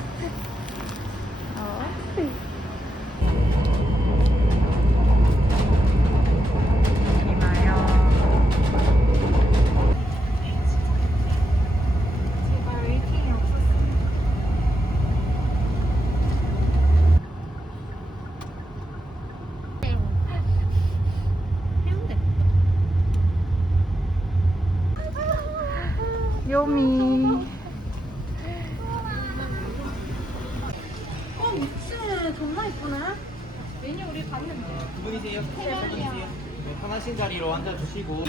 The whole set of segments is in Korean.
Ha ha ha. 미친. 존나 이쁘네. 두 분이세요? 세 분이세요? 네, 편하신 자리로 앉아주시고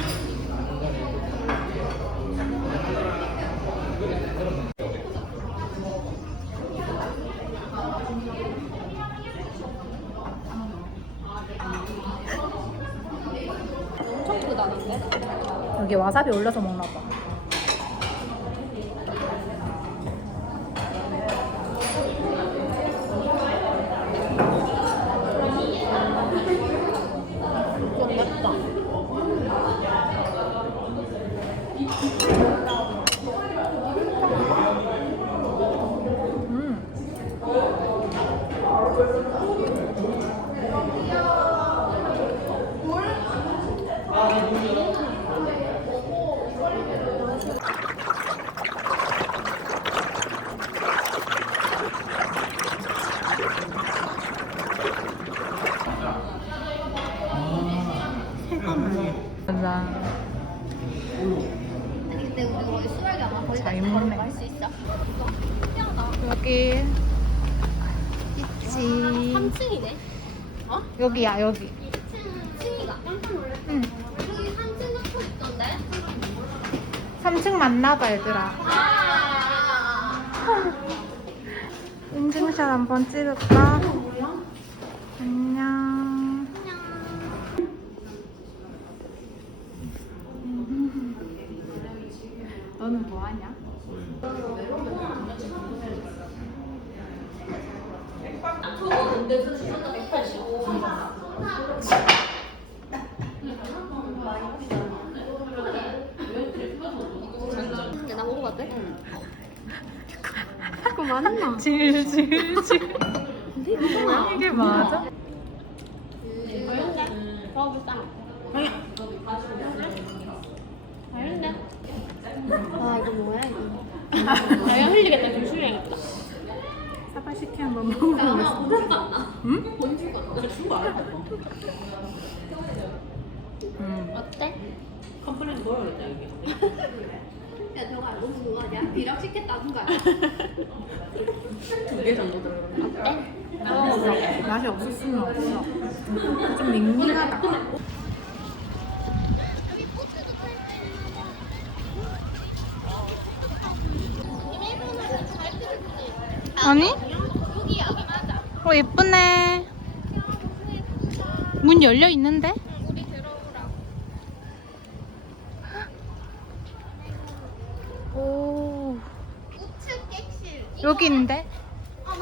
엄청 크다는데? 여기 와사비 올려서 먹나 봐. 좀 근데 우리 거의 수학이 아마 거의 잘 먹네. 할수 있어. 여기 있지. 3층이네. 여기야 여기. 2층이가 깜짝 놀랐어. 응. 여기 3층 놓고 있던데? 3층 맞나 봐 얘들아. 아. 인증샷 한번 찍을까? 안녕. 너는 뭐? 질질질. 이게 맞아? 먹어볼까? 맛있네. 아, 이거 뭐야, 이거. 내가 흘리겠다, 조심해야겠다. 사바시키 한번 먹어보겠어. 응? 응. 어때? 컴플레인 걸어야겠다 여기 야, 저거 알고 먹는 거 아니야? 비락 시켰다는 거 아니야? 두개 정도 들어가 어때? 맛이 없었으면 없어. 좀 밍밍하다. 아니? 어 예쁘네. 문 열려 있는데? 오. 여기 있는데?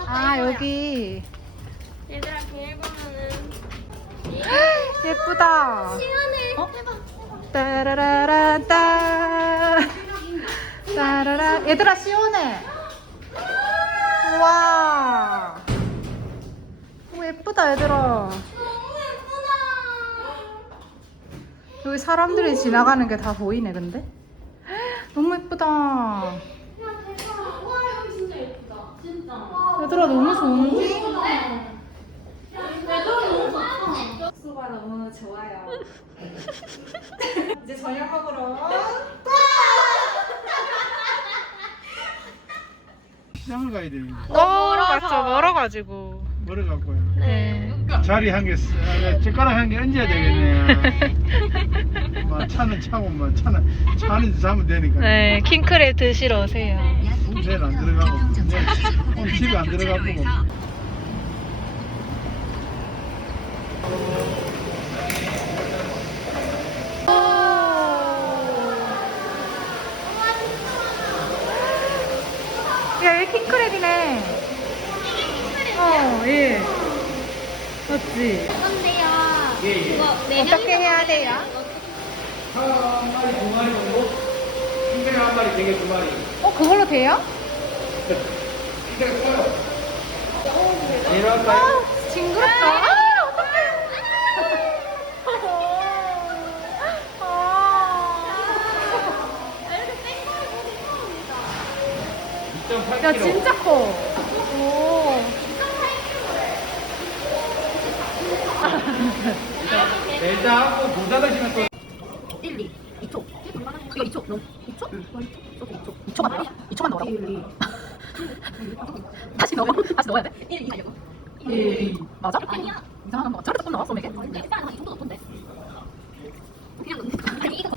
아. 여기 얘들아, 비밀번호는. 예쁘다. 시원해. 어? 따라라라따 따라라 얘들아 시원해. 와. 오 예쁘다 얘들아. 너무 예쁘다. 여기 사람들이 지나가는 게 다 보이네 근데. 너무 예쁘다. 야, 대박. 와, 여기 진짜 예쁘다. 진짜. 와, 얘들아 너무 좋은데? 야, 얘들아 너무 좋다. 수가 너무 좋아요. 이제 저녁 먹으러. 시장을 가야 되는데 어, 맞죠. 멀어가지고. 멀어갖고요 네. 자리 한개 젓가락 한 개 얹어야 되겠네 뭐 차는 차고 뭐 차는 차는 사면 되니까 네, 킹크랩 드시러 오세요. 품새는 안 들어가고 네, 오늘 집에 안 들어가고 뭐. 야, 여기 킹크랩이네. 어, 예. 맞지? 근데요. 예, 예. 이거 네 어떻게 해야 돼요? 한 마리 두 마리 정도? 흰색 한 마리 되게 두 마리 어, 그걸로 돼요? 흰색 커요 내려갈까요? 아, 징그럽다. 아, 어떡해. 아. 2.8kg 야, 진짜 커. 오. 일단 하고 못 닫으시면 또 1, 2, 2초 이거 2초 너무 2초? 2초? 2초만 넣어? 2초만 넣으라고? 다시 넣어 다시 넣어야 돼? 1, 2 하려고. 1, 2 맞아? 아니야. 이상한 거 저렇게 조금 나왔어 이게? 햇살 한이 정도 높던데. 그냥 넣는 거. 아니 이거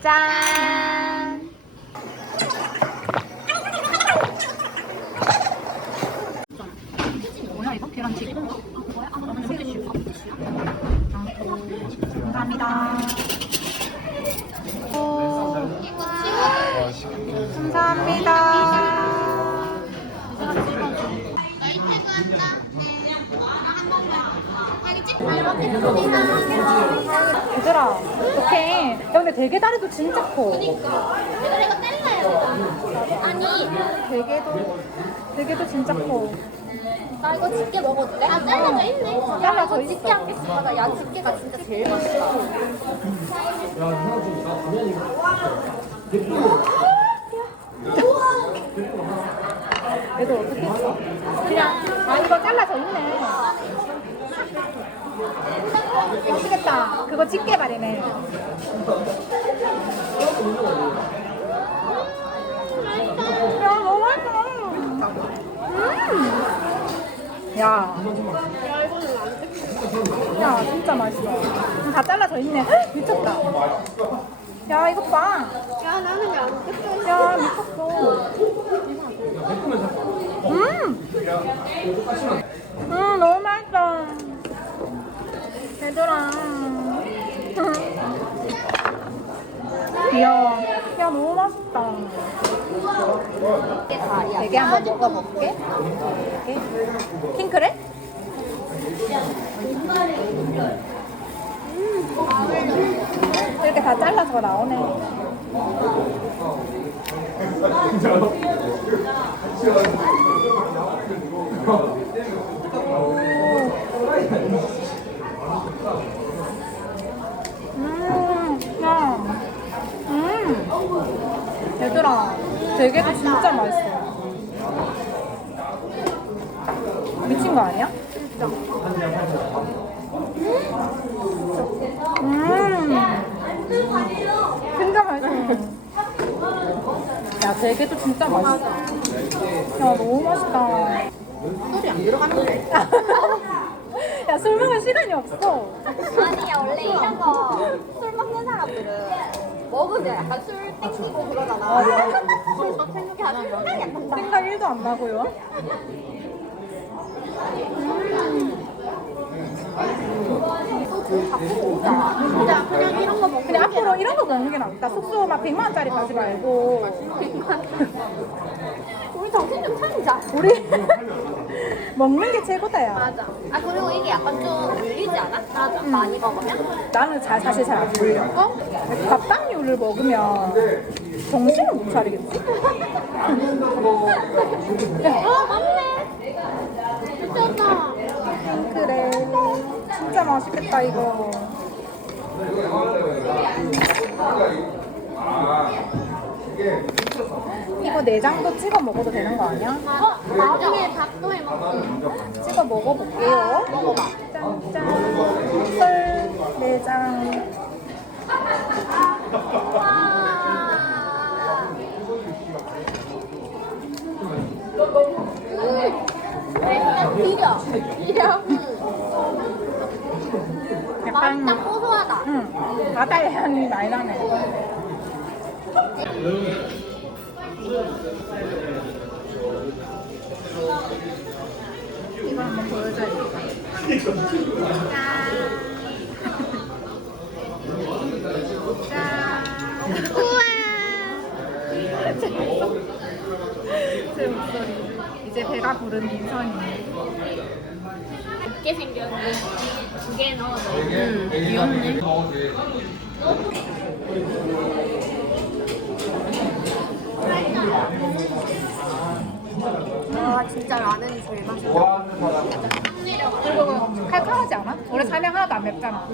짠 얘들아 어떡해 야 근데 대게 다리도 진짜 커 내가 이거 뗄래요. 아니 대게도 대게도 진짜 커 나 이거 집게 먹어도 돼? 아 잘라져 있네. 잘라져 야, 이거 있어. 집게 하겠어. 나야 집게가 진짜 제일 맛있어. 얘도 어떻게 했어? 그냥 아 이거 잘라져 있네 맛있겠다 그거 집게 말이네 야 너무 맛있어 음. 야. 야 진짜 맛있어 다 잘라져 있네 헉, 미쳤다 야 이거 봐야 나는 왜안 뜯겨? 야 미쳤어. 음. 음 너무. 얘들아. 귀여워. 야 너무 맛있다. 되게 한번 먹어볼게. 이렇게. 핑크래? 이렇게 다 잘라서 나오네. 음, 야. 음. 얘들아, 되게도 진짜 맛있어. 미친 거 아니야? 음. 진짜 맛있어. 야, 되게도 진짜 맛있어. 야, 너무 맛있다. 술이 안 들어갔는데. 야, 술 먹을 시간이 없어. 아니야 원래 이런 거 술 먹는 사람들은 먹으면 약간 술 땡기고 그러잖아. 생각이 하면 생각이 안 난다. 생각 1도 안 나고요. 소주 자꾸 먹자. 진짜 그냥 이런 거 먹고 근데 앞으로 이런 거 먹는 게 낫다. 숙소 막 100만 원짜리 가지 말고. 우리 정신 좀 차리자. 우리 먹는 게 최고다, 야. 맞아. 아 그리고 이게 약간 좀 물리지 않아? 맞아. 많이 먹으면? 나는 잘, 사실 잘 안 물려. 어? 밥당류를 먹으면 정신을 못 차리겠지? 아 맞네. 미쳤다. 그래. 진짜 맛있겠다, 이거. 이거 내장도 찍어 먹어도 되는 거 아니야? 어 나중에 닭도 해 먹고. 찍어 먹어볼게요. 먹어봐. 짠짠. 설 내장. 와. 음. 비려. 비려. 약간 맛있다 고소하다. 응. 바다의 향이 많이 나네. 이거 한번 보여줘야겠다. 짠. 짠. 우와. 제 목소리. 이제 배가 부른 민선이. 게 생겼는데 두개 넣어서. 응, 귀엽네. 아 진짜 라면이 제일 맛있어. 그리고 칼칼하지 않아? 원래 사냥 하나도 안 맵잖아.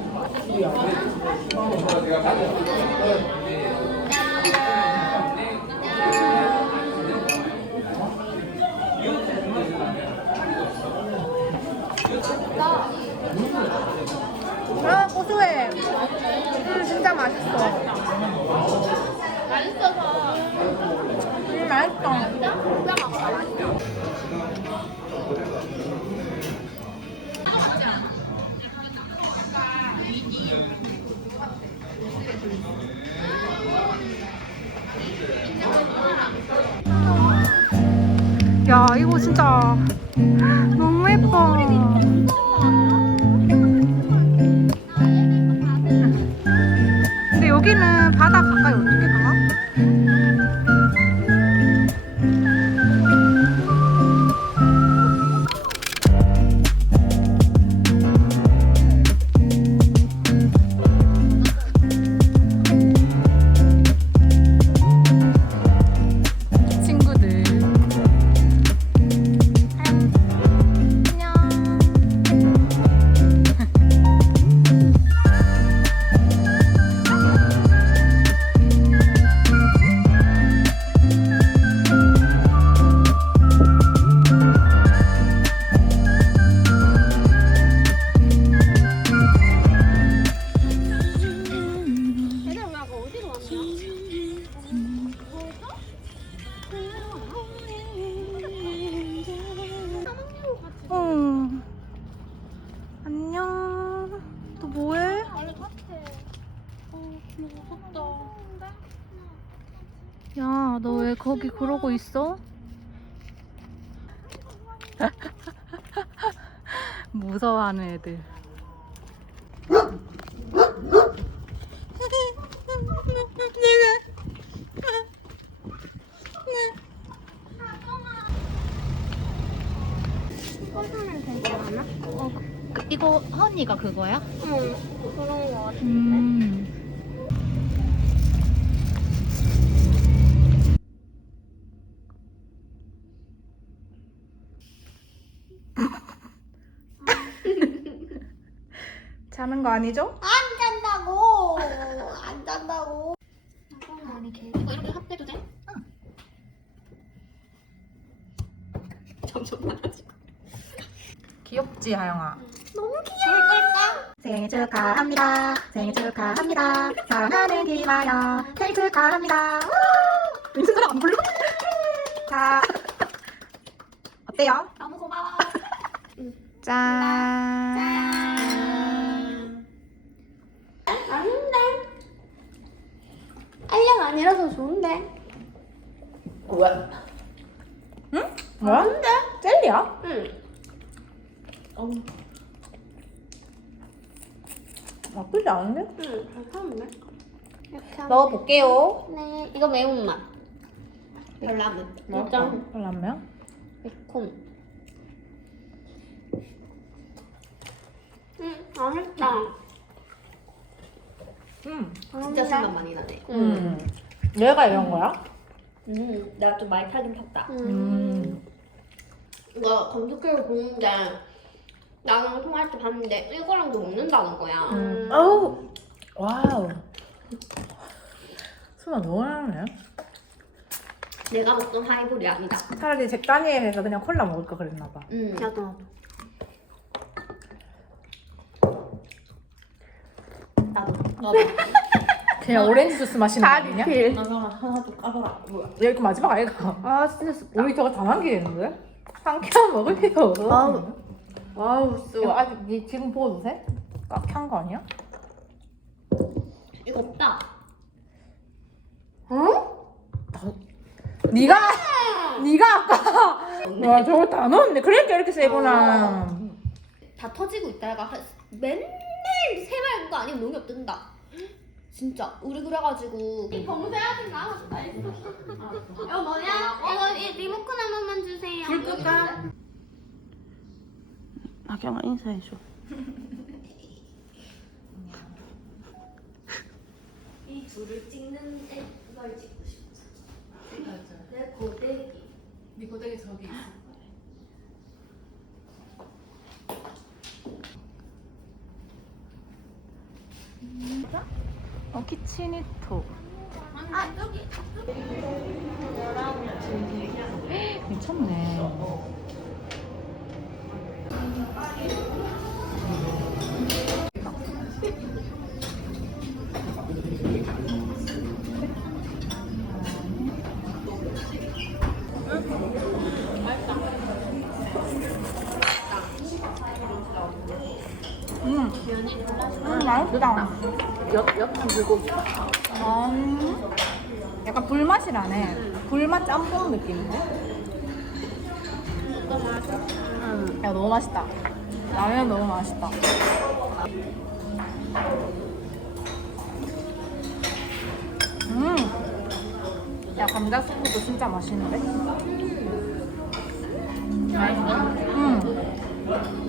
아 고소해. 음 진짜 맛있어. 음, 이거 진짜 거기 그러고 있어? 무서워하는 애들. 않아? 그, 이거 허니가 그거야? 응, 그런 거 같아. 음. 아니죠? 안 잔다고! 안 잔다고! 아니, 걔. 이거 이렇게 합해도 돼? 점점 많아지고. 귀엽지, 하영아? 너무 귀여워. 생일 축하합니다. 생일 축하합니다. 사랑하는 김아영. 생일 축하합니다. 무슨 사람 안 불러? 자, 어때요? 너무 고마워. 짠. 뭐야? 젤리야? 응. 나쁘지 않은데? 응, 괜찮은데? 이렇게 하면 먹어볼게요. 네, 이거 매운맛. 별로 안 맵. 진짜 별로 안 매워? 매콤. 응, 맛있다. 응. 진짜 술맛 많이 나네. 음. 얘가 이런 거야? 음, 내가 좀 많이 타긴 탔다. 음. 이거 검색해서 보는데 나랑 통화할 때 봤는데 이거랑도 먹는다는 거야. 음. 어우. 와우. 술맛 너무 나네. 내가 먹던 하이볼이 아니다. 차라리 잭다니엘에서 그냥 콜라 먹을 걸 그랬나 봐. 음. 나도. 나도. 나도. 그냥 오렌지 주스 마시는 거 아니냐? 나가 하나 좀 까봐라. 뭐야? 야 이거 마지막 아이가. 아 진짜 습. 우리 저거 다 남기겠는데? 한캔 먹을 필요 없어. 이거 쏘. 아직 니 지금 먹어도 돼? 깍한 거 아니야? 이거 없다. 어? 네가 네가 아까 와 저걸 다 넣었네. 그러니까 이렇게 세구나. 다 터지고 있다가 한- 맨날 세발 그거 아니면 농협 뜬다. 진짜 우리 그래가지고 검색하지 마. 이거 뭐야? 이거 이 리모컨 한 번만 주세요. 불 끄까? 아경아 인사해줘. 이 줄을 찍는 애 그걸 찍고 싶어. 내 고데기. 네 고데기 저기 있어. 어 키치니토. 아 여기 미쳤네. 음, 음 맛있다. 옆옆한 불고. 음, 약간 불맛이 나네. 불맛 짬뽕 느낌인데? 야, 너무 맛있다. 라면 너무 맛있다. 음! 야, 감자 스프도 진짜 맛있는데? 맛있어? 음.